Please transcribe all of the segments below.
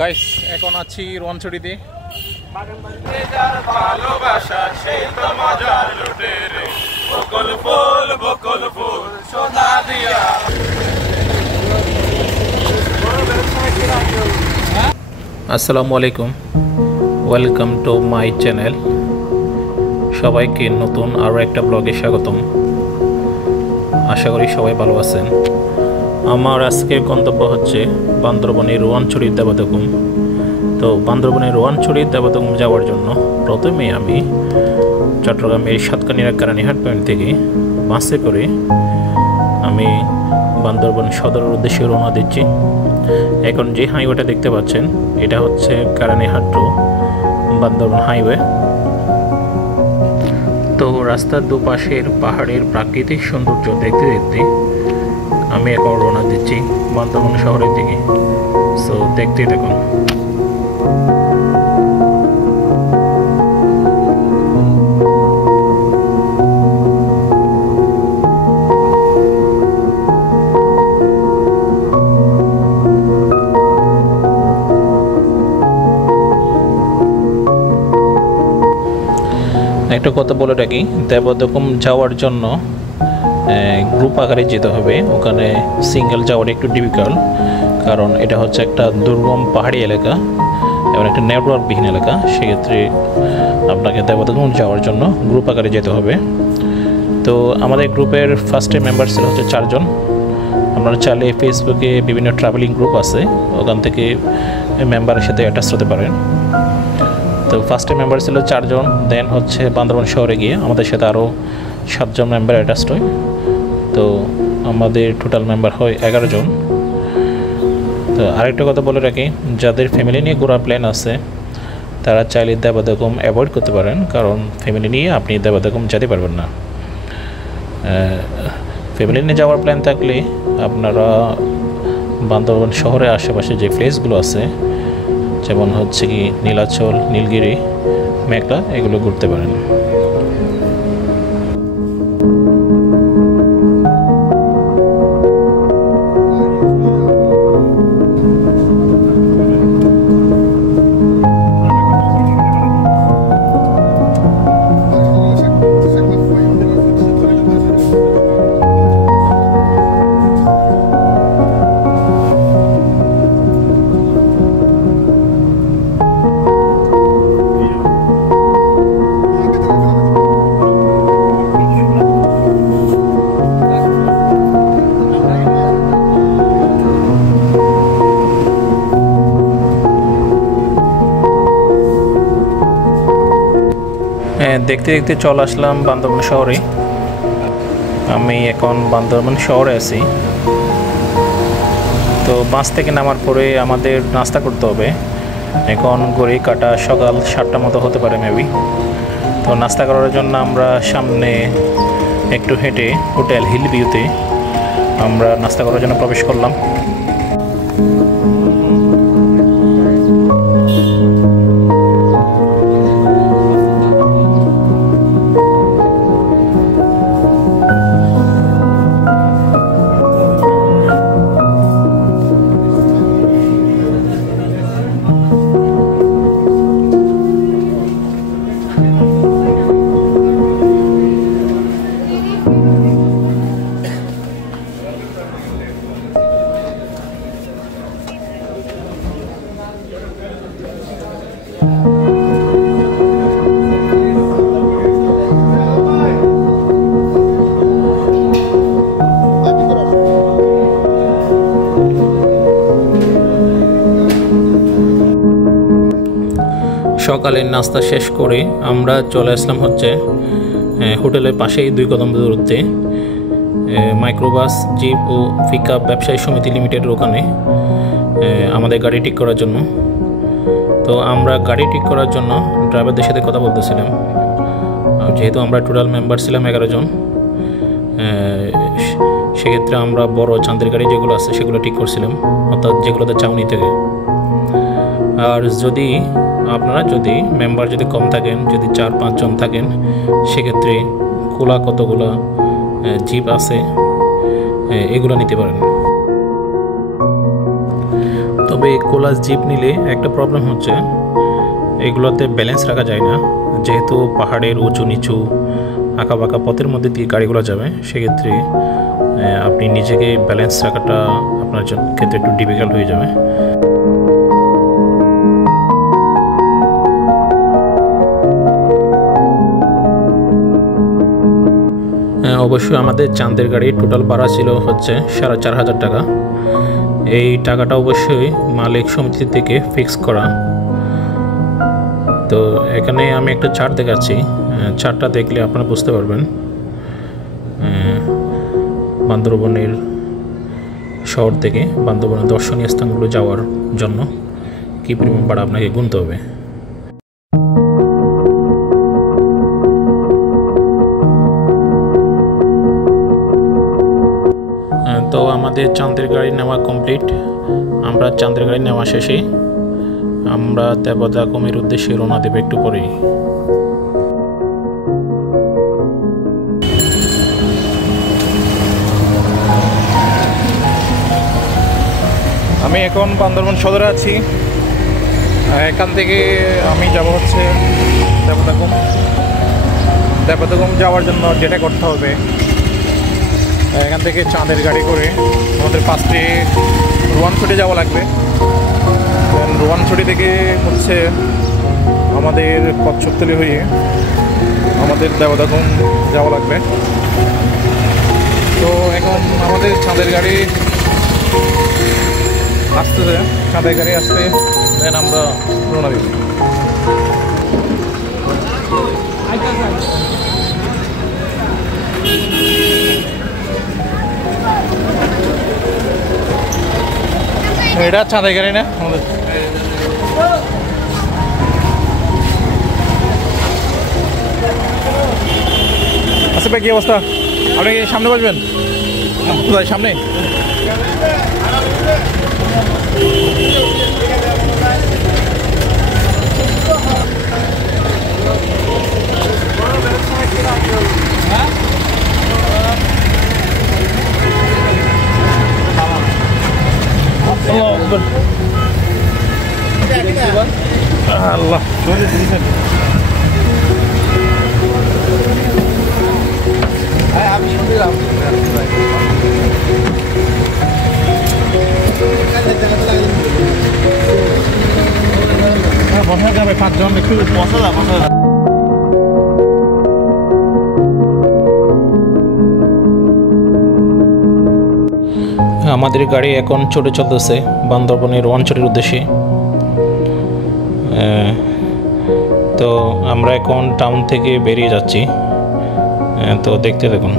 Guys এখন আছি রোয়ানছড়িতে। আসসালামু আলাইকুম, ওয়েলকাম টু মাই চ্যানেল। সবাইকে নতুন আরও একটা ব্লগে স্বাগতম। আশা করি সবাই ভালো আছেন। আমার আজকের গন্তব্য হচ্ছে বান্দরবনের রোয়ানছড়ির দেবদকুম। তো বান্দরবনের রোয়ানছড়ির দেবদকুম যাওয়ার জন্য প্রথমে আমি চট্টগ্রামের সাতকানিয়া কারানীহাট পয়েন্ট থেকে বাসে করে আমি বান্দরবন সদরের উদ্দেশ্যে রওনা দিচ্ছি। এখন যে হাইওয়েটা দেখতে পাচ্ছেন এটা হচ্ছে কারানীহাট টু বান্দরবন হাইওয়ে। তো রাস্তার দুপাশের পাহাড়ের প্রাকৃতিক সৌন্দর্য দেখতে দেখতে আমি এখন রওনা দিচ্ছি বান্দরবন শহরের দিকে। সো দেখতেই দেখুন। একটা কথা বলে রাখি, দেবদকুম যাওয়ার জন্য গ্রুপ আকারে যেতে হবে। ওখানে সিঙ্গেল যাওয়ার একটু ডিফিকাল্ট, কারণ এটা হচ্ছে একটা দুর্গম পাহাড়ি এলাকা এবং একটা নেটওয়ার্কবিহীন এলাকা। সেক্ষেত্রে আপনাকে দেবদকুম যাওয়ার জন্য গ্রুপ আকারে যেতে হবে। তো আমাদের গ্রুপের ফার্স্টে মেম্বার ছিল হচ্ছে 4 জন। আপনারা চাইলে ফেসবুকে বিভিন্ন ট্রাভেলিং গ্রুপ আছে, ওখান থেকে মেম্বারের সাথে অ্যাটাচ হতে পারেন। তো ফার্স্টে মেম্বার ছিল 4 জন। দেন হচ্ছে বান্দরবন শহরে গিয়ে আমাদের সাথে আরও 7 জন মেম্বার অ্যাটাচড হয়। তো আমাদের টোটাল মেম্বার হয় 11 জন। তো আরেকটা কথা বলে রাখি, যাদের ফ্যামিলি নিয়ে ঘোরার প্ল্যান আছে তারা চাইলে দেবদকুম অ্যাভয়েড করতে পারেন, কারণ ফ্যামিলি নিয়ে আপনি দেবদকুম যেতে পারবেন না। ফ্যামিলি নিয়ে যাওয়ার প্ল্যান থাকলে আপনারা বান্দরবন শহরের আশেপাশে যে প্লেসগুলো আছে, যেমন হচ্ছে কি নীলাচল, নীলগিরি, মেঘলা, এগুলো ঘুরতে পারেন। দেখতে দেখতে চলে আসলাম বান্দরবন শহরে। আমি এখন বান্দরবন শহরে আছি। তো বাস থেকে নামার পরে আমাদের নাস্তা করতে হবে। এখন ঘড়ি কাটা সকাল 7টার মতো হতে পারে মেবি। তো নাস্তা করার জন্য আমরা সামনে একটু হেঁটে হোটেল হিল ভিউতে আমরা নাস্তা করার জন্য প্রবেশ করলাম। সকালের নাস্তা শেষ করে আমরা চলে আসলাম হচ্ছে হোটেলের পাশেই 2 কদম দূরত্বে মাইক্রোবাস, জিপ ও পিকআপ ব্যবসায়ী সমিতি লিমিটেডের ওখানে আমাদের গাড়ি ঠিক করার জন্য। তো আমরা গাড়ি ঠিক করার জন্য ড্রাইভারদের সাথে কথা বলতেছিলাম। যেহেতু আমরা টোটাল মেম্বার ছিলাম 11 জন, সেক্ষেত্রে আমরা বড় চাঁদের গাড়ি যেগুলো আছে সেগুলো ঠিক করছিলাম, অর্থাৎ যেগুলোতে চাউনি থেকে। আর যদি আপনারা মেম্বার কম থাকেন, যদি 4-5 জন থাকেন, সেক্ষেত্রে খোলা কতগুলো জিপ আছে এগুলো নিতে পারেন। তো তবে কোলাস জিপ নিলে একটা প্রবলেম হচ্ছে, এগুলোতে ব্যালেন্স রাখা যায় না, যেহেতু পাহাড়ের উঁচু নিচু আঁকা বাঁকা পথের মধ্যে দিয়ে গাড়িগুলো যাবে, সেক্ষেত্রে আপনি নিজেকে ব্যালেন্স রাখাটা আপনার ক্ষেত্রে একটু ডিফিকাল্ট হয়ে যাবে। অবশ্যই আমাদের চাঁদের গাড়ি টোটাল ভাড়া ছিল হচ্ছে 4,500 টাকা। এই টাকাটা অবশ্যই মালিক সমিতি থেকে ফিক্স করা। তো এখানে আমি একটা চার্ট দেখাচ্ছি, চার্টটা দেখলে আপনারা বুঝতে পারবেন বান্দরবনের শহর থেকে বান্দরবনের দর্শনীয় স্থানগুলো যাওয়ার জন্য কী পরিমাণ ভাড়া আপনাকে গুনতে হবে। তো আমাদের চাঁদের গাড়ি নেওয়া কমপ্লিট। আমরা চাঁদের গাড়ি নেওয়া শেষে আমরা দেবদাগমের উদ্দেশ্যে রওনা দেব একটু পরেই। আমি এখন বান্দরবন সদরে আছি। এখান থেকে আমি যাব হচ্ছে দেবদাগম যাওয়ার জন্য যেটা করতে হবে, এখান থেকে চাঁদের গাড়ি করে আমাদের ফার্স্টে রোয়ানছড়ি যাওয়া লাগবে। রোয়ানছড়ি থেকে হচ্ছে আমাদের কচ্ছপতলি হয়ে আমাদের দেবদাগম যাওয়া লাগবে। তো এখন আমাদের চাঁদের গাড়ি আসতেছে, চাঁদের গাড়ি আসতে দেন আমরা রওনা দিব। এটা চাঁদের গাড়ি না আমাদের। আচ্ছা ভাই, কি অবস্থা? আপনি কি সামনে বসবেন? কোথায় সামনে? আল্লাহ বসা যাবে 5 জন, একটু বসা যাবে। আমাদের গাড়ি এখন ছুটে চলতেছে বান্দরবনের রোয়ানছড়ির উদ্দেশ্যে। তো আমরা এখন টাউন থেকে বেরিয়ে যাচ্ছি, তো দেখতে দেখুন।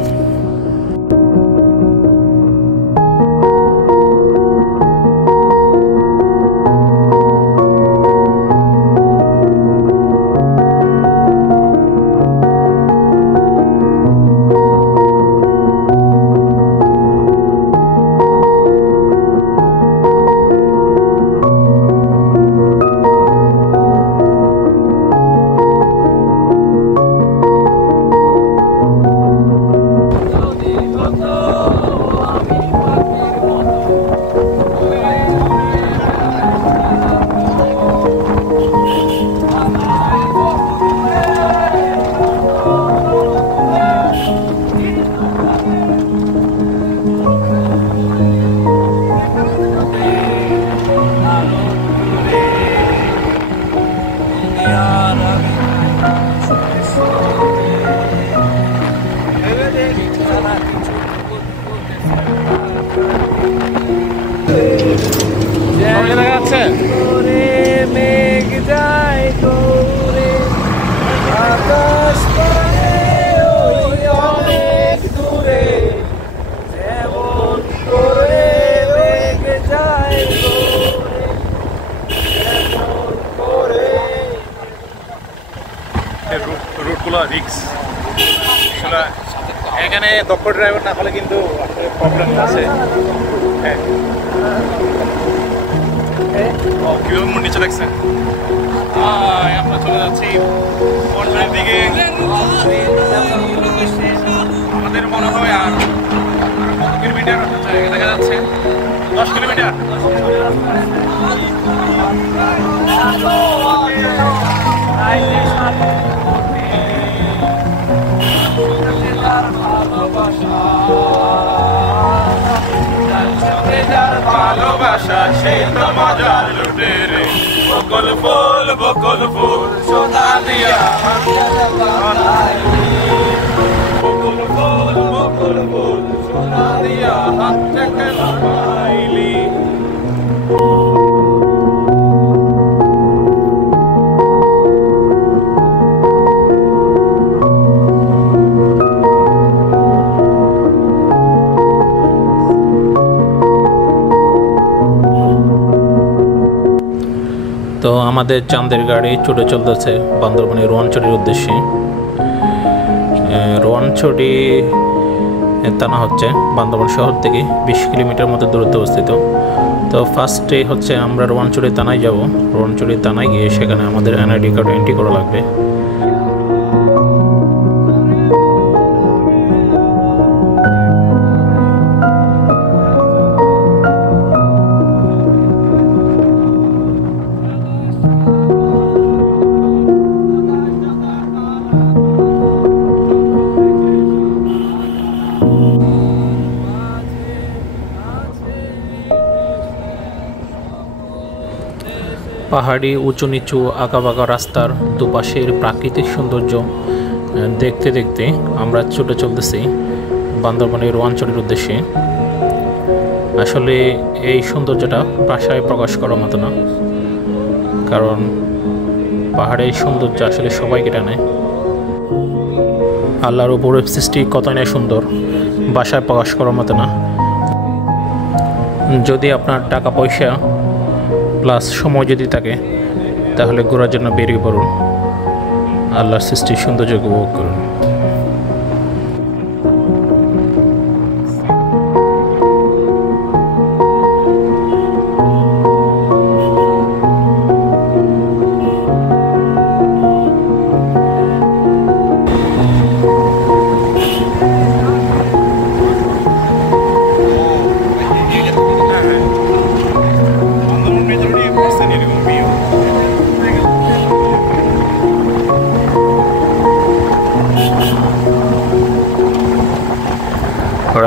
রুটগুলো রিক্স, এখানে দক্ষ ড্রাইভার না হলে কিন্তু প্রবলেম আছে। হ্যাঁ, কিভাবে নিচে লাগছে। আমরা চলে যাচ্ছি পন্ডের দিকে। আমাদের মনে হয় আর কত কিলোমিটার দেখা যাচ্ছে, 10 10 কিলোমিটার। ভালোবাসা সেই তো মজার লুটে রে, বকুল ফুল সোনা দিয়া বকুল ফুল সোনা দিয়া হাত থেকে লাগাইলি। তো আমাদের চাঁদের গাড়ি ছুটে চলতেছে বান্দরবানের রোয়ানছড়ির উদ্দেশ্যে। রোয়ানছড়ি থানা হচ্ছে বান্দরবান শহর থেকে 20 কিলোমিটার মতো দূরত্বে অবস্থিত। তো ফার্স্টে হচ্ছে আমরা রোয়ানছড়ি থানায় যাব। রোয়ানছড়ি থানায় গিয়ে সেখানে আমাদের এনআইডি কার্ড এন্ট্রি করা লাগবে। পাহাড়ি উঁচু নিচু আঁকাবাঁকা রাস্তার দুপাশের প্রাকৃতিক সৌন্দর্য দেখতে দেখতে আমরা ছুটে চলতেছি বান্দরবানের রোয়ানছড়ির উদ্দেশ্যে। আসলে এই সৌন্দর্যটা ভাষায় প্রকাশ করার মতো না, কারণ পাহাড়ের সৌন্দর্য আসলে সবাইকে টানে। আল্লাহর উপরে সৃষ্টি কতই না সুন্দর, ভাষায় প্রকাশ করার মতো না। যদি আপনার টাকা পয়সা প্লাস সময় যদি থাকে তাহলে ঘোরার জন্য বেরিয়ে পড়ুন, আল্লাহর সৃষ্টির সৌন্দর্য উপভোগ করুন।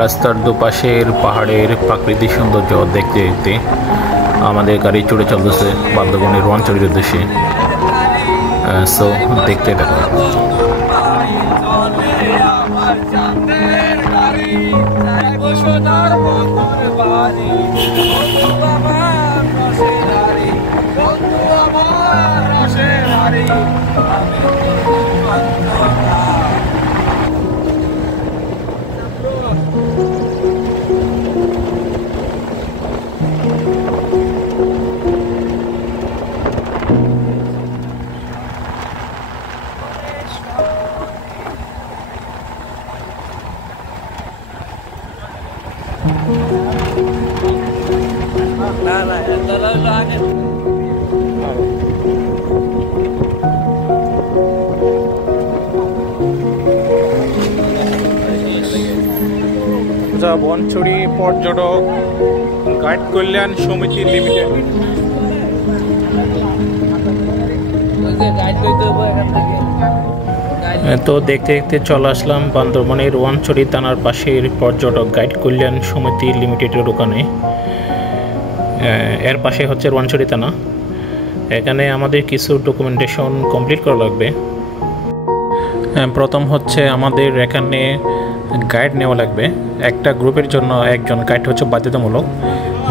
রাস্তার দুপাশের পাহাড়ের প্রাকৃতিক সৌন্দর্য দেখতে দেখতে আমাদের গাড়ি চড়ে চলতেছে বান্দরবানের রোয়ানছড়ির উদ্দেশ্যে। সো দেখতে থাকো। বনছড়ি পর্যটক গাইড কল্যাণ সমিতি লিমিটেড। তো দেখতে দেখতে চলে আসলাম বান্দরবানের রোয়ানছড়ি থানার পাশের পর্যটক গাইড কল্যাণ সমিতি লিমিটেডের দোকানে। এর পাশে হচ্ছে রোয়ানছড়ি থানা। এখানে আমাদের কিছু ডকুমেন্টেশন কমপ্লিট করা লাগবে। প্রথম হচ্ছে আমাদের এখানে গাইড নেওয়া লাগবে। একটা গ্রুপের জন্য একজন গাইড হচ্ছে বাধ্যতামূলক।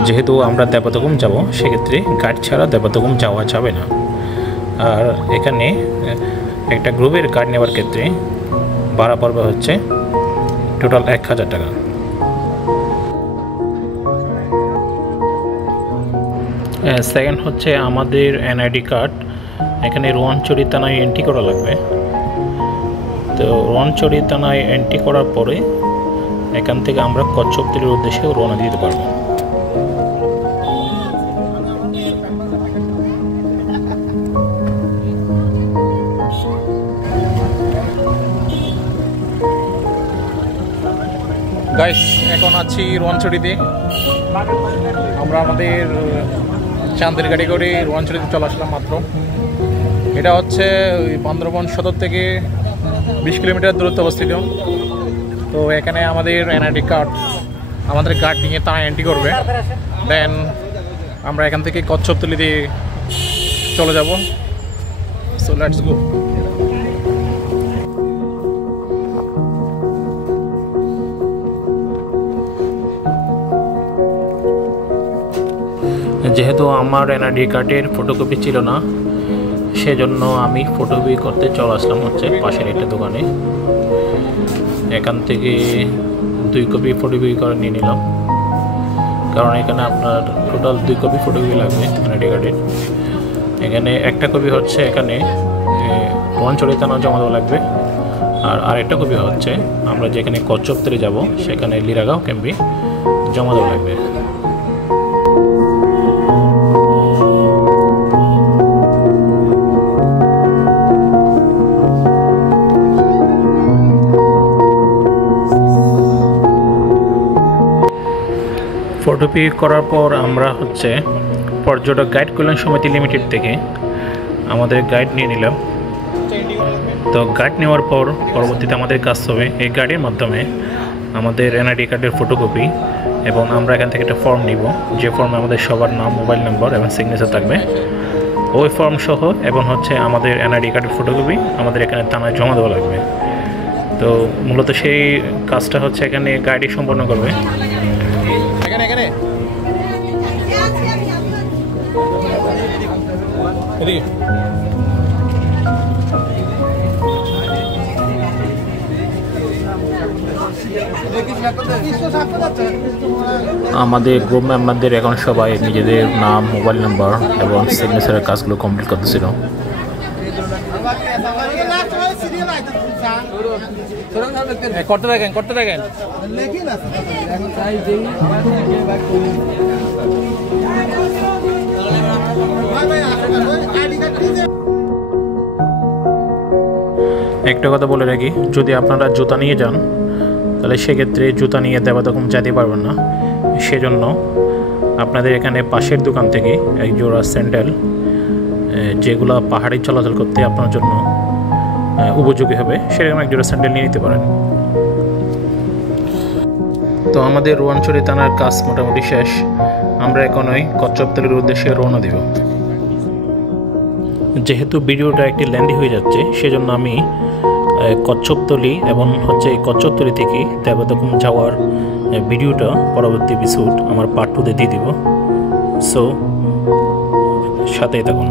যেহেতু আমরা দেবদগম যাব, সেক্ষেত্রে গাইড ছাড়া দেবদগম যাওয়া যাবে না। আর এখানে একটা গ্রুপের গাইড নেওয়ার ক্ষেত্রে ভাড়া পড়বে হচ্ছে টোটাল 1000 টাকা। সেকেন্ড হচ্ছে আমাদের এনআইডি কার্ড এখানে রোয়ানছড়ি থানায় এন্ট্রি করা লাগবে। তো রোয়ানছড়ি থানায় এন্ট্রি করার পরে এখান থেকে আমরা কচ্ছপতলির উদ্দেশ্যে রওনা দিতে পারবো। গাইস, এখন আছি রোয়ানছড়িতে। আমরা আমাদের চাঁদের গাড়ি করে রোয়াঞ্চলিতে চলে আসলাম মাত্র। এটা হচ্ছে ওই বান্দরবন সদর থেকে 20 কিলোমিটার দূরত্বে অবস্থিত। তো এখানে আমাদের এনআইডি কার্ড, আমাদের কার্ড নিয়ে তারা এন্ট্রি করবে। দেন আমরা এখান থেকে কচ্ছপতলি দিয়ে চলে যাব। So let's go. যেহেতু আমার এনআইডি কার্ডের ফটোকপি ছিল না, সেজন্য আমি ফটোকপি করতে চলে আসলাম হচ্ছে পাশের একটা দোকানে। এখান থেকে 2 কপি ফটোকপি করে নিয়ে নিলাম, কারণ এখানে আপনার টোটাল 2 কপি ফটোকপি লাগবে এনআইডি কার্ডের। এখানে একটা কপি হচ্ছে এখানে রোয়াঞ্চলি থানা জমা দেওয়া লাগবে, আর আরেকটা কপি হচ্ছে আমরা যেখানে কচ্ছপতলি যাব সেখানে লিরাগাঁও ক্যাম্পে জমা দেওয়া লাগবে। ফটোকপি করার পর আমরা হচ্ছে পর্যটক গাইড কল্যাণ সমিতি লিমিটেড থেকে আমাদের গাইড নিয়ে নিলাম। তো গাইড নেওয়ার পর পরবর্তীতে আমাদের কাজ হবে এই গাইডের মাধ্যমে আমাদের এনআইডি কার্ডের ফটোকপি, এবং আমরা এখান থেকে একটা ফর্ম নিব, যে ফর্মে আমাদের সবার নাম, মোবাইল নম্বর এবং সিগনেচার থাকবে। ওই ফর্ম সহ এবং হচ্ছে আমাদের এনআইডি কার্ডের ফটোকপি আমাদের এখানে থানায় জমা দেওয়া লাগবে। তো মূলত সেই কাজটা হচ্ছে এখানে গাইডই সম্পন্ন করবে। আমাদের গ্রুপ মেম্বারদের এখন সবাই নিজেদের নাম, মোবাইল নাম্বার এবং সিগনেচারের কাজগুলো কমপ্লিট করতেছিল। করতে থাকেন। একটা কথা বলে রাখি, যদি আপনারা জুতা নিয়ে যান তাহলে সেক্ষেত্রে জুতা নিয়ে দেবাদকম যেতে পারবেন না। সেজন্য আপনাদের এখানে পাশের দোকান থেকে এক জোড়া স্যান্ডেল, যেগুলো পাহাড়ে চলাচল করতে আপনার জন্য উপযোগী হবে, সেরকম এক জোড়া স্যান্ডেল নিয়ে নিতে পারেন। তো আমাদের রোয়াঞ্চলি থানার কাজ মোটামুটি শেষ। আমরা এখন ওই কচ্ছপতলির উদ্দেশ্যে রওনা দিব। যেহেতু ভিডিওটা একটি লেন্দি হয়ে যাচ্ছে, সেজন্য আমি কচ্ছপতলি এবং হচ্ছে কচ্ছপতলি থেকে দেবাদকম যাওয়ার ভিডিওটা পরবর্তী এপিসোড আমার পার্ট 2-তে দিয়ে দিব। সো সাথেই থাকুন।